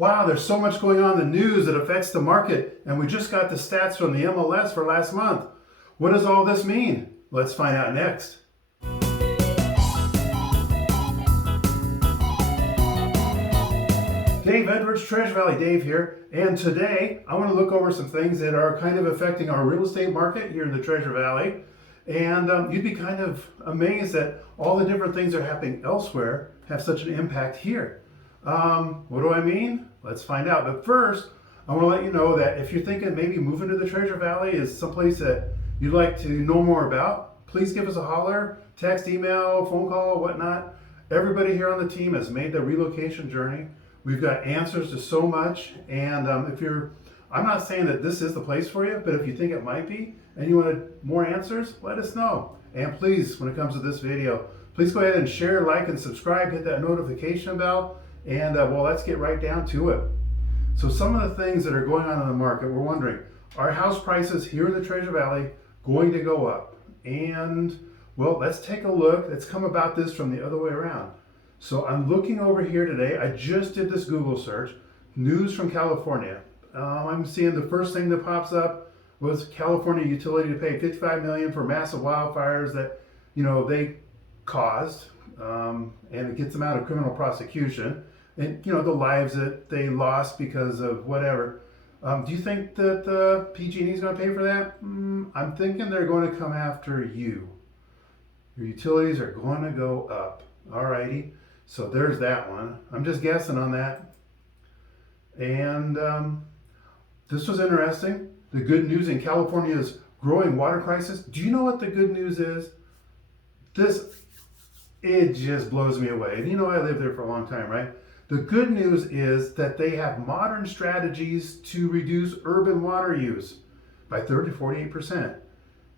Wow, there's so much going on in the news that affects the market, and we just got the stats from the MLS for last month. What does all this mean? Let's find out next. Dave Edwards, Treasure Valley Dave here, and today I want to look over some things that are kind of affecting our real estate market here in the Treasure Valley. And you'd be kind of amazed that all the different things that are happening elsewhere have such an impact here. What do I mean? Let's find out. But first, I want to let you know that if you're thinking maybe moving to the Treasure Valley is someplace that you'd like to know more about, please give us a holler, text, email, phone call, whatnot. Everybody here on the team has made the relocation journey. We've got answers to so much, and I'm not saying that this is the place for you, but if you think it might be, and you wanted more answers, let us know. And please, when it comes to this video, please go ahead and share, like, and subscribe, hit that notification bell, and well, let's get right down to it. So some of the things that are going on in the market, we're wondering, are house prices here in the Treasure Valley going to go up? And well, let's take a look. Let's come about this from the other way around. So I'm looking over here today. I just did this Google search, news from California. I'm seeing the first thing that pops up was California utility to pay $55 million for massive wildfires that, they caused, and it gets them out of criminal prosecution. And, the lives that they lost because of whatever. Do you think that PG&E is going to pay for that? I'm thinking they're going to come after you. Your utilities are going to go up. Alrighty. So there's that one. I'm just guessing on that. And this was interesting. The good news in California's growing water crisis. Do you know what the good news is? It just blows me away. And I lived there for a long time, right? The good news is that they have modern strategies to reduce urban water use by 30 to 48%.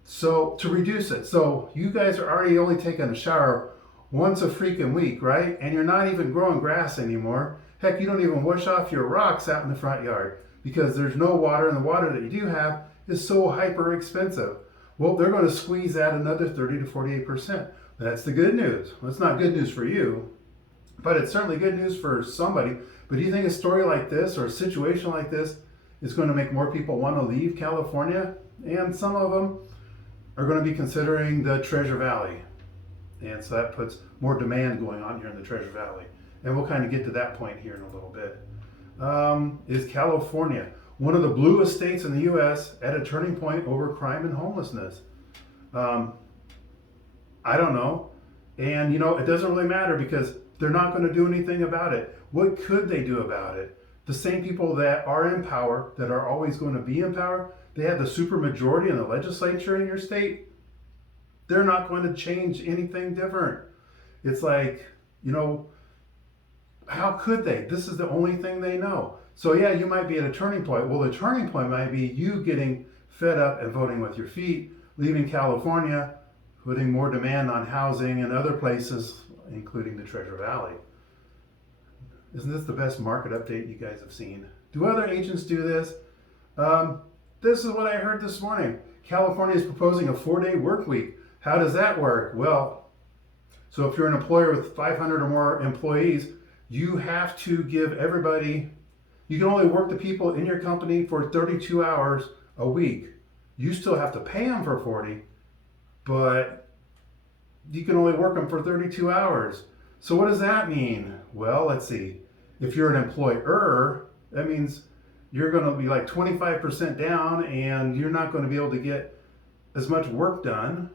So to reduce it. So you guys are already only taking a shower once a freaking week, right? And you're not even growing grass anymore. Heck, you don't even wash off your rocks out in the front yard because there's no water, and the water that you do have is so hyper expensive. Well, they're going to squeeze out another 30 to 48%. That's the good news. Well, it's not good news for you, but it's certainly good news for somebody. But do you think a story like this or a situation like this is going to make more people want to leave California? And some of them are going to be considering the Treasure Valley. And so that puts more demand going on here in the Treasure Valley. And we'll kind of get to that point here in a little bit. Is California one of the bluest states in the U.S. at a turning point over crime and homelessness? I don't know. And, it doesn't really matter because they're not going to do anything about it. What could they do about it? The same people that are in power, that are always going to be in power, they have the supermajority in the legislature in your state. They're not going to change anything different. It's like, how could they? This is the only thing they know. So yeah, you might be at a turning point. Well, the turning point might be you getting fed up and voting with your feet, leaving California, putting more demand on housing and other places, including the Treasure Valley. Isn't this the best market update you guys have seen? Do other agents do this? This is what I heard this morning. California is proposing a 4-day work week. How does that work? Well, so if you're an employer with 500 or more employees, you have to give everybody, you can only work the people in your company for 32 hours a week. You still have to pay them for 40, but you can only work them for 32 hours. So what does that mean? Well, let's see. If you're an employer, that means you're going to be like 25% down and you're not going to be able to get as much work done.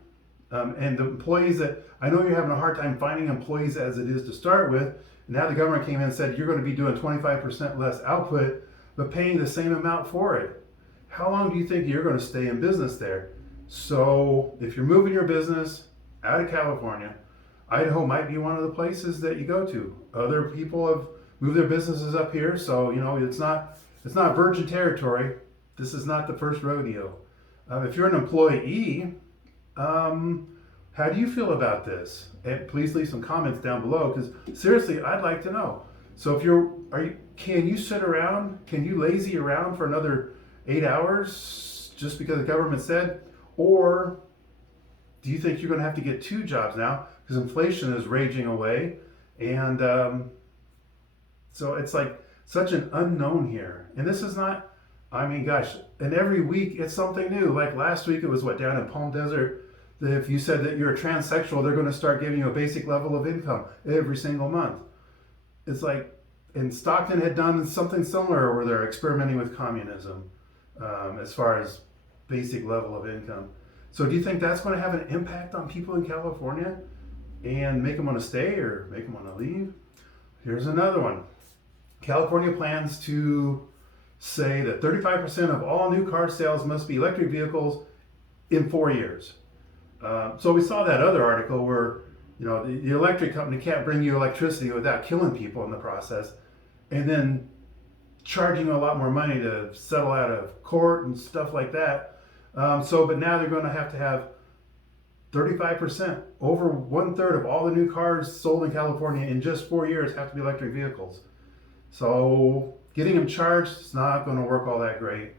And the employees that, I know you're having a hard time finding employees as it is to start with. Now the government came in and said you're going to be doing 25% less output, but paying the same amount for it. How long do you think you're going to stay in business there? So if you're moving your business out of California, Idaho might be one of the places that you go to. Other people have moved their businesses up here, so it's not virgin territory. This is not the first rodeo. If you're an employee, how do you feel about this? And please leave some comments down below because seriously, I'd like to know. So can you sit around? Can you lazy around for another 8 hours just because the government said? Or do you think you're going to have to get 2 jobs now because inflation is raging away? And so it's like such an unknown here. And this is not, I mean, gosh, and every week it's something new. Like last week, it was what, down in Palm Desert, that if you said that you're a transsexual, they're going to start giving you a basic level of income every single month. It's like, and Stockton had done something similar where they're experimenting with communism as far as basic level of income. So do you think that's going to have an impact on people in California and make them want to stay or make them want to leave? Here's another one. California plans to say that 35% of all new car sales must be electric vehicles in 4 years. So we saw that other article where, you know, the electric company can't bring you electricity without killing people in the process, and then charging a lot more money to settle out of court and stuff like that. But now they're going to have 35%, over 1/3 of all the new cars sold in California in just 4 years have to be electric vehicles. So getting them charged is not going to work all that great.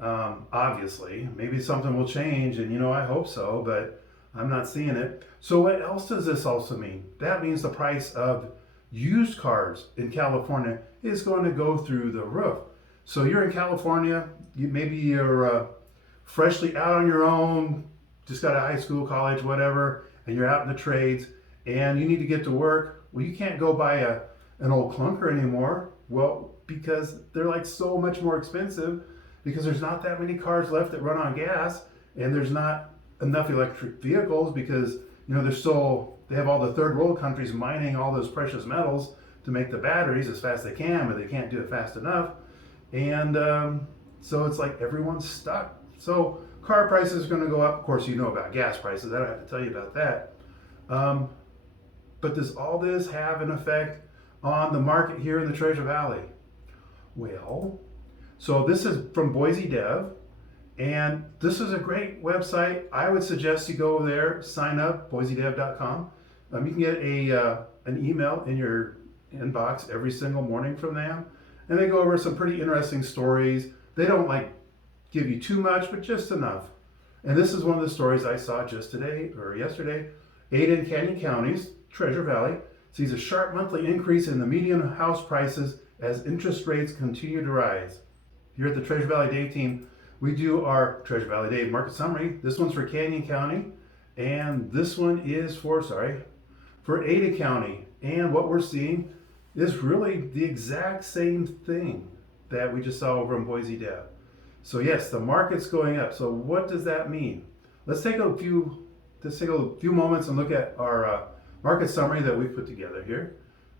Obviously, maybe something will change, and I hope so, but I'm not seeing it. So what else does this also mean? That means the price of used cars in California is going to go through the roof. So you're in California, maybe you're freshly out on your own, just got a high school, college, whatever, and you're out in the trades, and you need to get to work. Well, you can't go buy an old clunker anymore. Well, because they're like so much more expensive, because there's not that many cars left that run on gas, and there's not enough electric vehicles because they have all the third world countries mining all those precious metals to make the batteries as fast as they can, but they can't do it fast enough. And so it's like everyone's stuck. So car prices are going to go up. Of course, you know about gas prices. I don't have to tell you about that. But does all this have an effect on the market here in the Treasure Valley? Well, so this is from Boise Dev, and this is a great website. I would suggest you go there, sign up, boisedev.com. You can get an email in your inbox every single morning from them, and they go over some pretty interesting stories. They don't give you too much, but just enough. And this is one of the stories I saw just today or yesterday. Ada and Canyon counties, Treasure Valley, sees a sharp monthly increase in the median house prices as interest rates continue to rise. Here at the Treasure Valley Dave team, we do our Treasure Valley Dave market summary. This one's for Canyon County, and this one is for Ada County. And what we're seeing is really the exact same thing that we just saw over in Boise Dev. So yes, the market's going up. So what does that mean? Let's take a few moments and look at our market summary that we put together here.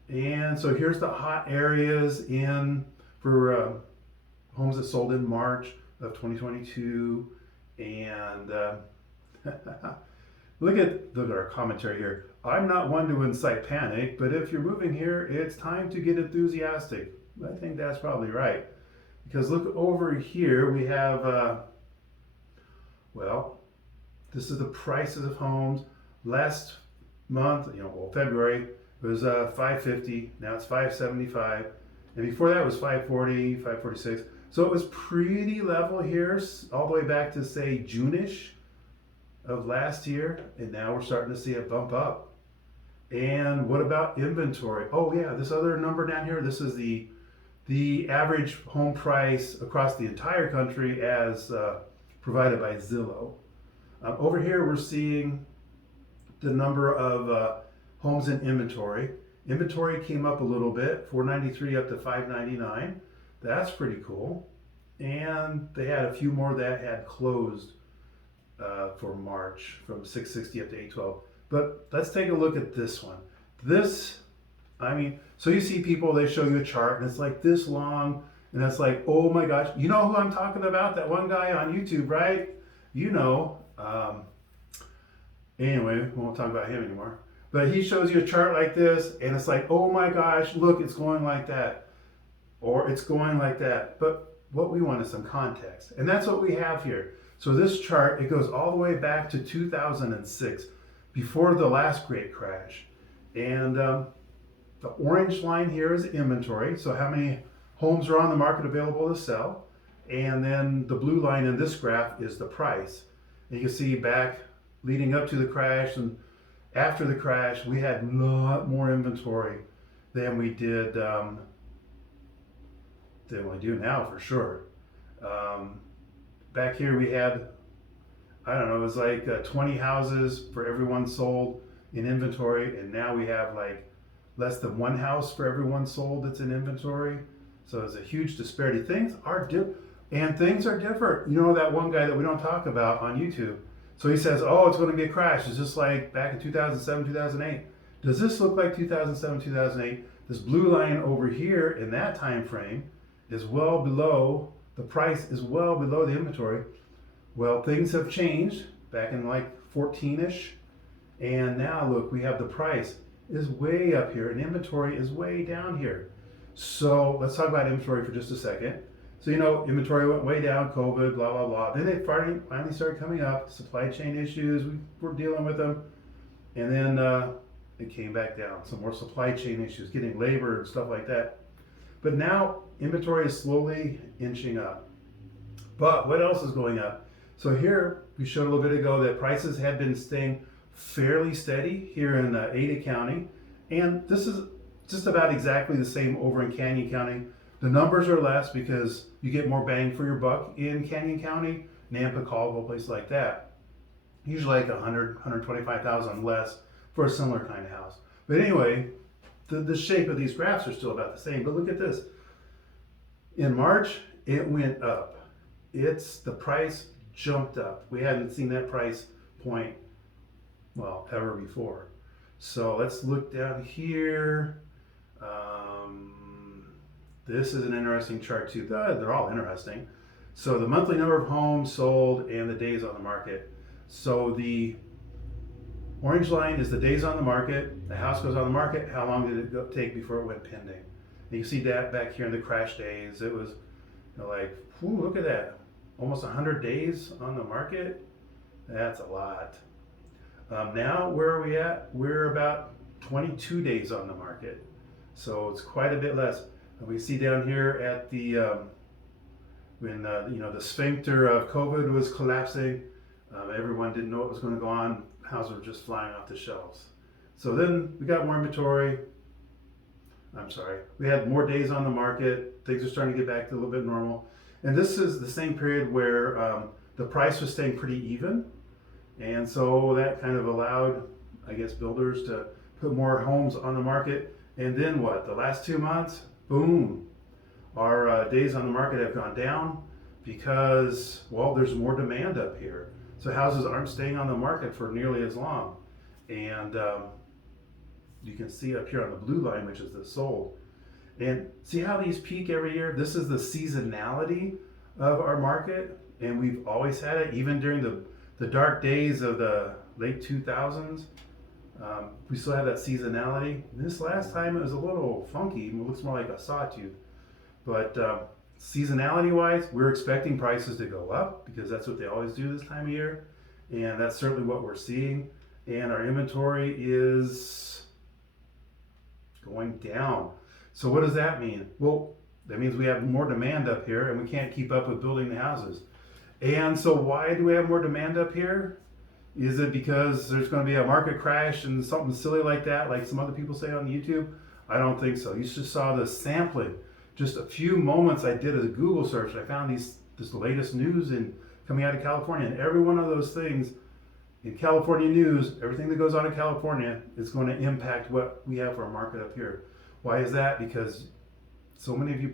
And so here's the hot areas for homes that sold in March of 2022. And look at our commentary here. I'm not one to incite panic, but if you're moving here, it's time to get enthusiastic. I think that's probably right. Because look over here, we have, this is the prices of homes. Last month, February, it was $550, now it's $575, and before that it was $540, $546. So it was pretty level here, all the way back to say June-ish of last year, and now we're starting to see it bump up. And what about inventory? Oh yeah, this other number down here, this is the average home price across the entire country as provided by Zillow. Over here we're seeing the number of homes in inventory. Inventory came up a little bit, 493 up to 599. That's pretty cool. And they had a few more that had closed for March, from 660 up to 812. But let's take a look at this one. So you see people, they show you a chart and it's like this long, and it's like, oh my gosh, you know who I'm talking about? That one guy on YouTube, right? Anyway, we won't talk about him anymore. But he shows you a chart like this, and it's like, oh my gosh, look, it's going like that. Or it's going like that. But what we want is some context. And that's what we have here. So this chart, it goes all the way back to 2006, before the last great crash. And the orange line here is inventory. So how many homes are on the market available to sell. And then the blue line in this graph is the price. And you can see back leading up to the crash and after the crash, we had a lot more inventory than we did than we do now for sure. Um, Back here we had, I don't know, it was like 20 houses for every one sold in inventory, and now we have like less than one house for every one sold that's in inventory. So there's a huge disparity. Things are different. You know, that one guy that we don't talk about on YouTube. So he says, oh, it's going to be a crash. It's just like back in 2007, 2008. Does this look like 2007, 2008? This blue line over here in that time frame is well below, the price is well below the inventory. Well, things have changed back in like 14-ish. And now look, we have the price is way up here and inventory is way down here. So let's talk about inventory for just a second. So, you know, inventory went way down, COVID, blah, blah, blah. Then they finally started coming up, supply chain issues, we were dealing with them. And then it came back down. Some more supply chain issues, getting labor and stuff like that. But now inventory is slowly inching up. But what else is going up? So here, we showed a little bit ago that prices had been staying fairly steady here in Ada County. And this is just about exactly the same over in Canyon County. The numbers are less because you get more bang for your buck in Canyon County, Nampa, Caldwell, places like that. Usually like 100, 125,000 less for a similar kind of house. But anyway, the shape of these graphs are still about the same. But look at this. In March, it went up. The price jumped up. We hadn't seen that price point, well, ever before. So let's look down here. This is an interesting chart too. They're all interesting. So the monthly number of homes sold and the days on the market. So the orange line is the days on the market. The house goes on the market. How long did it take before it went pending? And you see that back here in the crash days. It was, you know, like, whew, look at that. Almost 100 days on the market. That's a lot. Now, where are we at? We're about 22 days on the market. So it's quite a bit less. And we see down here at the, when the sphincter of COVID was collapsing, everyone didn't know what was going to go on. Houses were just flying off the shelves. So then we got more inventory. We had more days on the market. Things are starting to get back to a little bit normal. And this is the same period where the price was staying pretty even. And so that kind of allowed, I guess, builders to put more homes on the market. And then what? The last 2 months, boom, our days on the market have gone down because, well, there's more demand up here. So houses aren't staying on the market for nearly as long. And you can see up here on the blue line, which is the sold. And see how these peak every year? This is the seasonality of our market. And we've always had it, even during the dark days of the late 2000s. We still have that seasonality. This last time it was a little funky. It looks more like a sawtooth. But seasonality wise, we're expecting prices to go up because that's what they always do this time of year. And that's certainly what we're seeing. And our inventory is going down. So what does that mean? Well, that means we have more demand up here and we can't keep up with building the houses. And so why do we have more demand up here? Is it because there's going to be a market crash and something silly like that, like some other people say on YouTube? I don't think so. You just saw the sampling. Just a few moments I did a Google search. I found this latest news coming out of California. And every one of those things in California news, everything that goes on in California is going to impact what we have for our market up here. Why is that? Because so many of you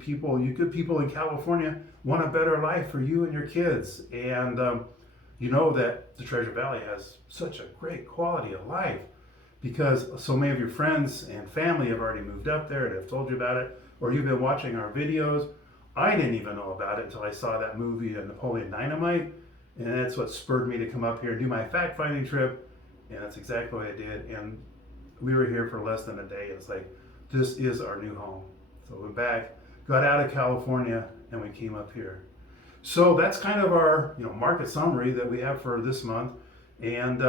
good people in California, want a better life for you and your kids. And you know that the Treasure Valley has such a great quality of life because so many of your friends and family have already moved up there and have told you about it, or you've been watching our videos. I didn't even know about it until I saw that movie, Napoleon Dynamite, and that's what spurred me to come up here and do my fact-finding trip, and that's exactly what I did. And we were here for less than a day. It's like, this is our new home. So we went back, got out of California, and we came up here. So that's kind of our market summary that we have for this month. And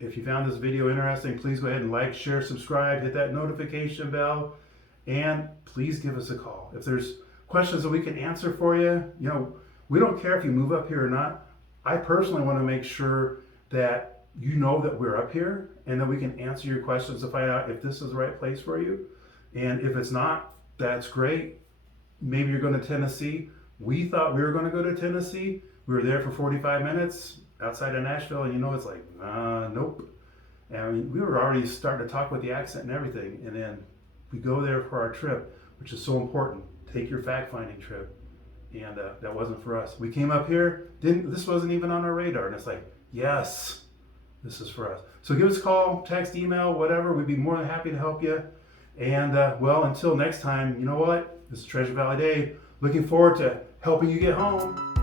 if you found this video interesting, please go ahead and like, share, subscribe, hit that notification bell, and please give us a call. If there's questions that we can answer for you, we don't care if you move up here or not. I personally want to make sure that you know that we're up here and that we can answer your questions to find out if this is the right place for you. And if it's not, that's great. maybe you're going to Tennessee. We thought we were going to go to Tennessee. We were there for 45 minutes outside of Nashville, and it's like, nope. And we were already starting to talk with the accent and everything, and then we go there for our trip, which is so important. Take your fact-finding trip, and that wasn't for us. We came up here, this wasn't even on our radar, and it's like, yes, this is for us. So give us a call, text, email, whatever. We'd be more than happy to help you. And well, until next time, you know what? This is Treasure Valley Dave. Looking forward to helping you get home.